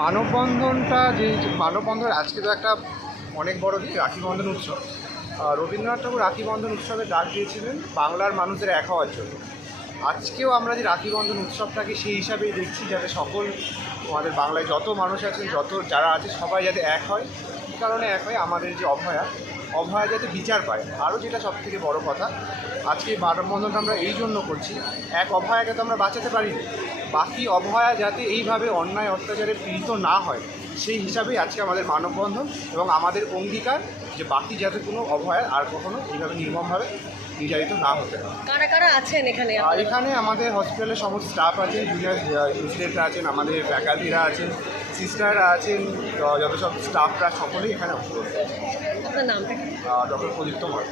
মানববন্ধনটা যে মানববন্ধন আজকে তো একটা অনেক বড় দিন, রাখি বন্ধন উৎসব। রবীন্দ্রনাথ ঠাকুর রাখি বন্ধন উৎসবে ডাক দিয়েছিলেন বাংলার মানুষের এক হওয়ার জন্য। আজকেও আমরা যে রাখি বন্ধন উৎসবটাকে সেই হিসাবেই দেখছি, যাতে সকল আমাদের বাংলায় যত মানুষ আছেন, যারা আছে সবাই যাতে এক হয়। কী কারণে এক হয়? আমাদের যে অভয়া যাতে বিচার পায়। আরও যেটা সবথেকে বড় কথা, আজকে মানববন্ধনটা আমরা এই জন্য করছি, এক অভয়াকে তো আমরা বাঁচাতে পারি, বাকি অভয়া যাতে এইভাবে অন্যায় অত্যাচারে পীড়িত না হয়, সেই হিসাবেই আজকে আমাদের মানববন্ধন এবং আমাদের অঙ্গীকার যে বাকি যাতে কোনো অভয়া আর কখনো এইভাবে নির্মমভাবে নির্যাতিত না হতে হয়। কারা কারা আছেন এখানে? এখানে আমাদের হসপিটালের সমস্ত স্টাফ আছেন, জুনিয়র স্টুডেন্টরা আছেন, আমাদের ফ্যাকাল্টিরা আছেন, সিস্টাররা আছেন, যত সব স্টাফরা সকলেই এখানে উপস্থিত আছেন। আপনার নামটা? ডক্টর প্রদীপ্ত মার।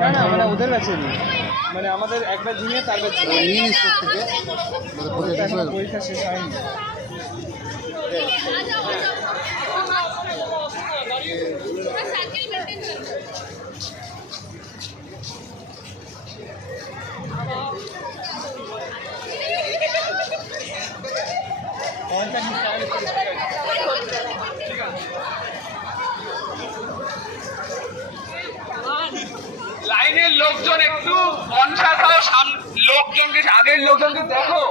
না না, মানে ওদের কাছে নেই, মানে আমাদের একবার নিয়ে তারপর নিয়ে নিস থেকে পরীক্ষা শেষ হয়নি। লাইনের লোকজন একটু কনসাস হও, লোকজনকে আগের লোকজনকে দেখো।